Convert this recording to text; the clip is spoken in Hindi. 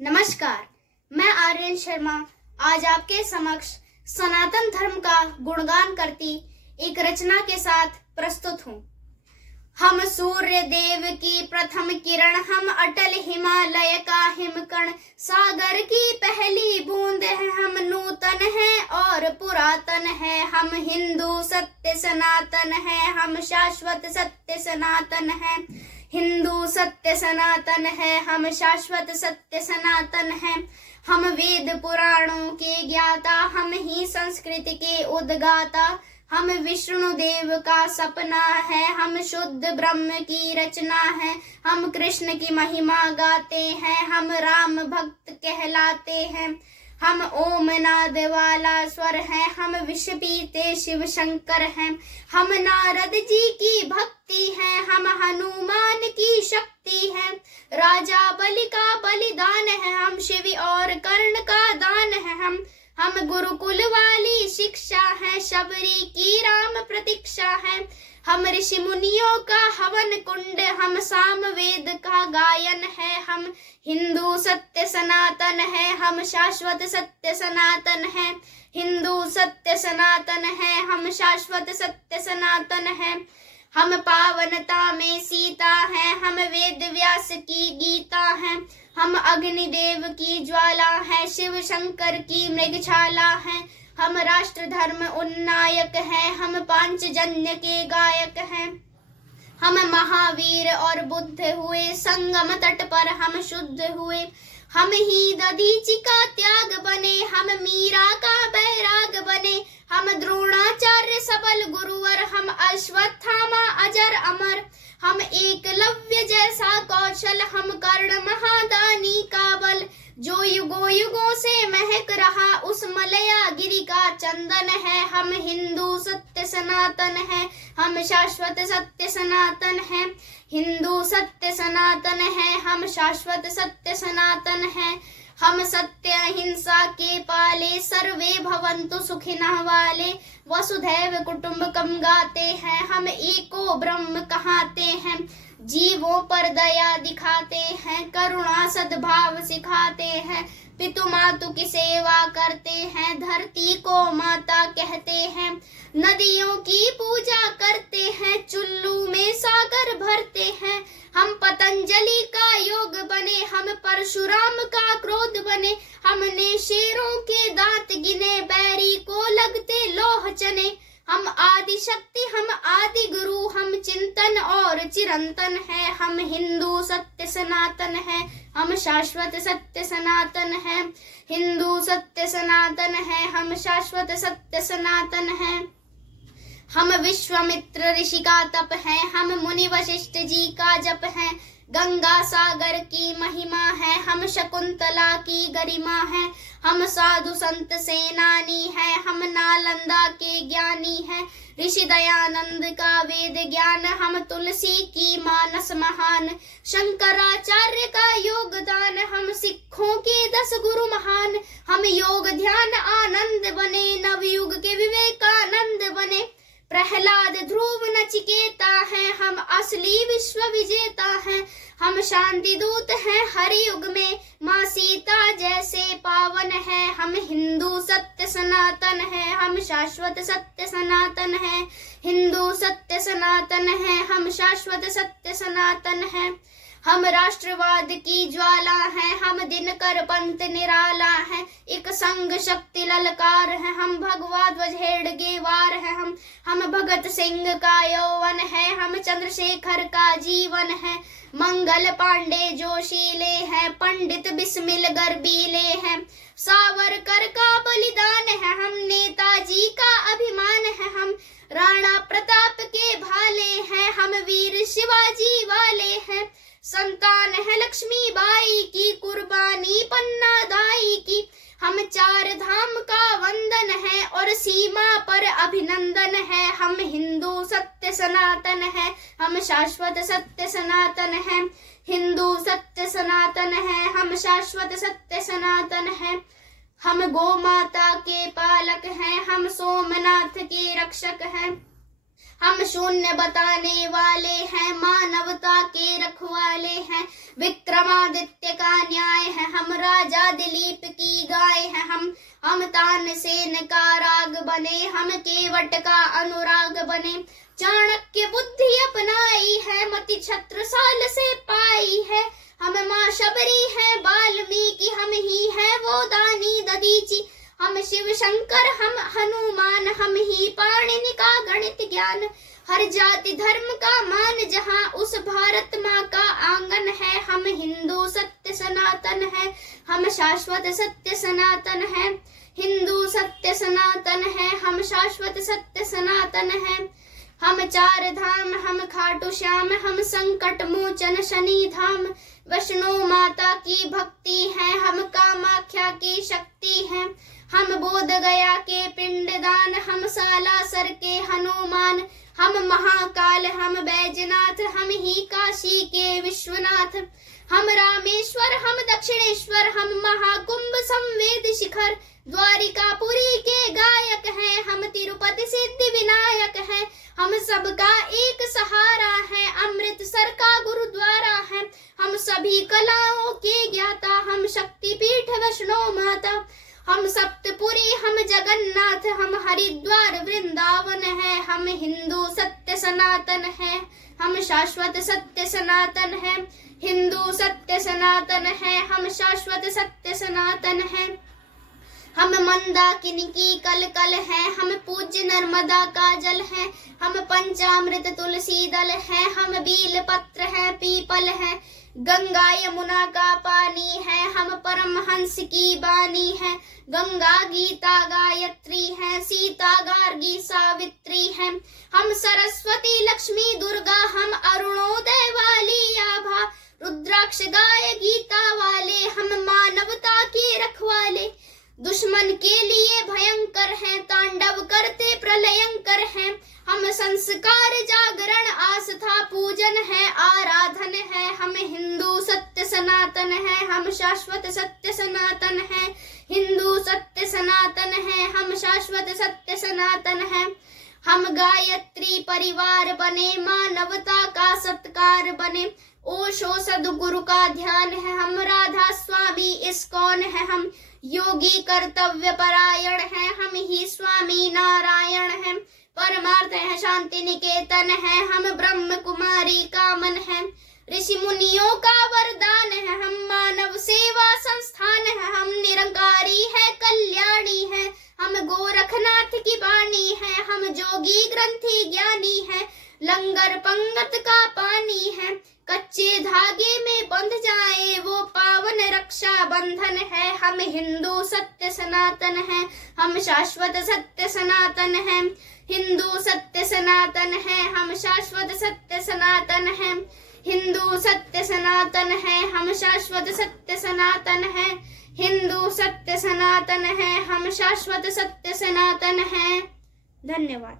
नमस्कार, मैं आर्यन शर्मा आज आपके समक्ष सनातन धर्म का गुणगान करती एक रचना के साथ प्रस्तुत हूँ। हम सूर्य देव की प्रथम किरण, हम अटल हिमालय का हिमकण, सागर की पहली बूंद है, हम नूतन है और पुरातन है, हम हिंदू सत्य सनातन है, हम शाश्वत सत्य सनातन है, हिंदू सत्य सनातन है, हम शाश्वत सत्य सनातन है, हम वेद पुराणों के ज्ञाता, हम ही संस्कृति के उद्गाता, हम विष्णु देव का सपना है, हम शुद्ध ब्रह्म की रचना है, हम कृष्ण की महिमा गाते हैं, हम राम भक्त कहलाते हैं, हम ओम नाद वाला स्वर है, हम विष पीते शिव शंकर हैं, हम नारद जी की भक्ति है, हम हनुमान की शक्ति है, राजा बलि का बलिदान है, हम शिव और कर्ण का दान है, हम गुरुकुल वाली शिक्षा है, शबरी की राम प्रतीक्षा है, हम ऋषि मुनियों का हवन कुंड, हम साम वेद का गायन है, हम हिंदू सत्य सनातन है, हम शाश्वत सत्य सनातन है, हिंदू सत्य सनातन है, हम शाश्वत सत्य सनातन है, हम पावनता में सीता है, हम वेद व्यास की गीता है, हम अग्निदेव की ज्वाला है, शिव शंकर की मृगशाला है, हम राष्ट्र धर्म उन्नायक हैं, हम पांचजन्य के गायक हैं, हम महावीर और बुद्ध हुए, संगम तट पर हम शुद्ध हुए, हम ही दधीचि का त्याग बने, हम मीरा का बैराग बने, हम द्रोणाचार्य सबल गुरुवर, हम अश्वत्थामा अजर अमर, हम एकलव्य जैसा कौशल, हम कर्ण महादानी का बल, जो युगों युगों से महक रहा उस मलया गिरी का चंदन है, हम हिंदू सत्य सनातन है, हम शाश्वत सत्य सनातन है, हिंदू सत्य सनातन है, हम शाश्वत सत्य सनातन है, हम सत्य अहिंसा के पाले, सर्वे भवन्तु सुखिनः वाले, वसुधैव कुटुम्बकम गाते हैं, हम एको ब्रह्म कहाते हैं, जीवों पर दया दिखाते हैं, करुणा सद्भाव सिखाते हैं, पितु मातु की सेवा करते हैं, धरती को माता कहते हैं, नदियों की पूजा करते हैं, चुल्लू में सागर भरते हैं, हम पतंजलि का योग बने, हम परशुराम का क्रोध बने, हमने शेरों के दांत गिने, बैरी को लगते लोह चने, हम आदि शक्ति हम आदि गुरु, हम चिंतन और चिरंतन है, हम हिंदू सत्य सनातन है, हम शाश्वत सत्य सनातन है, हिंदू सत्य सनातन है, हम शाश्वत सत्य सनातन है, हम विश्वामित्र ऋषि का तप है, हम मुनि वशिष्ठ जी का जप है, गंगा सागर की महिमा है, हम शकुंतला की गरिमा है, हम साधु संत सेनानी है, हम नालंदा के ज्ञानी है, ऋषि दयानंद का वेद ज्ञान, हम तुलसी की मानस महान, शंकराचार्य का योगदान, हम सिखों के 10 गुरु महान, हम योग ध्यान आनंद बने, नवयुग के विवेकानंद बने, प्रहलाद ध्रुव नचिकेता हैं, हम असली विश्व विजेता हैं, हम शांति दूत हैं हर युग में, माँ सीता जैसे पावन है, हम हिंदू सत्य सनातन है, हम शाश्वत सत्य सनातन है, हिंदू सत्य सनातन है, हम शाश्वत सत्य सनातन है, हम राष्ट्रवाद की ज्वाला हैं, हम दिनकर पंथ निराला है, एक संग शक्ति ललकार है, हम भगवा ध्वज हेडगे वार है, हम भगत सिंह का यौवन है, हम चंद्रशेखर का जीवन है, मंगल पांडे जोशीले हैं, पंडित बिस्मिल गर्बीले हैं, सावरकर का बलिदान है, हम नेताजी का अभिमान है, हम राणा प्रताप के भाले हैं, हम वीर शिवाजी वाले हैं, संतान है लक्ष्मी बाई की, कुर्बानी पन्ना दाई की, हम 4 धाम का वंदन है और सीमा पर अभिनंदन है, हम हिंदू सत्य सनातन है, हम शाश्वत सत्य सनातन है, हिंदू सत्य सनातन है, हम शाश्वत सत्य सनातन है, हम गौ माता के पालक हैं, हम सोमनाथ के रक्षक हैं, हम शून्य बताने वाले हैं, मानवता के रखवाले हैं। विक्रमादित्य का न्याय है, हम राजा दिलीप की गाय हैं। हम तानसेन का राग बने, हम केवट का अनुराग बने। चाणक्य बुद्धि अपनाई है, मति छत्रसाल से पाई है। हम माँ शबरी हैं वाल्मीकि, हम ही हैं वो दानी दधीचि। हम शिव शंकर हम हनुमान, हम ही पाणिनि का गणित ज्ञान। हर जाति धर्म का मान जहाँ, उस भारत माँ का आंगन है। हम हिंदू सत्य सनातन है, हम शाश्वत सत्य सनातन है। हिंदू सत्य सनातन है, हम शाश्वत सत्य सनातन है। हम चार धाम, हम खाटू श्याम, हम संकट मोचन शनि धाम। वैष्णो माता की भक्ति है, हम कामाख्या की शक्ति है। हम बोध गया के पिंडदान, हम सालासर के हनुमान। हम महाकाल, हम बैजनाथ, हम ही काशी के विश्वनाथ। हम रामेश्वर, हम दक्षिणेश्वर, हम महाकुंभ संवेद शिखर। द्वारिकापुरी के गायक हैं, हम तिरुपति सिद्धि विनायक हैं। हम सबका एक सहारा है, अमृतसर का गुरुद्वारा है। हम सभी कलाओं के ज्ञाता, हम शक्तिपीठ वैष्णो माता। हम सप्तपुरी, हम जगन्नाथ, हम हरिद्वार वृंदावन है। हम हिंदू सत्य सनातन है, हम शाश्वत सत्य सनातन है। हिंदू सत्य सनातन है, हम शाश्वत सत्य सनातन है। हम मंदाकिनी की कल कल है, हम पूज्य नर्मदा का जल है। हम पंचामृत तुलसी दल है, हम बील पत्र है पीपल है। गंगा यमुना का पानी है, हम परमहंस की बानी है। गंगा गीता गायत्री है, सीता गार्गी सावित्री है। हम सरस्वती लक्ष्मी दुर्गा, हम अरुणोदय वाली आभा। रुद्राक्ष गाय गीता वाले, हम मानवता के रखवाले। दुश्मन के लिए भयंकर हैं, तांडव करते प्रलयंकर हैं। हम संस्कार जागरण आस्था पूजन है आराधन है। हम हिंदू सत्य सनातन है, हम शाश्वत सत्य सनातन है। हिंदू सत्य सनातन है, हम शाश्वत सत्य सनातन है। हम गायत्री परिवार बने, मानवता का सत्कार बने। ओशो सदगुरु का ध्यान है, हम राधा स्वामी इस्कॉन है। हम योगी कर्तव्य परायण है, हम ही स्वामी नारायण है। परमार्थ है शांति निकेतन है, हम ब्रह्म कुमारी का मन है। ऋषि मुनियों का वरदान है, हम मानव सेवा संस्थान है। हम निरंकारी है कल्याणी है, हम गोरखनाथ की वाणी है। हम जोगी ग्रंथी ज्ञानी है, लंगर पंगत का पानी है। कच्चे धागे में बंध जाए वो पावन रक्षा बंधन है। हम हिंदू सत्य सनातन है, हम शाश्वत सत्य सनातन है। हिंदू सत्य सनातन है, हम शाश्वत सत्य सनातन है। हिंदू सत्य सनातन है, हम शाश्वत सत्य सनातन है। हिंदू सत्य सनातन है, हम शाश्वत सत्य सनातन है। धन्यवाद।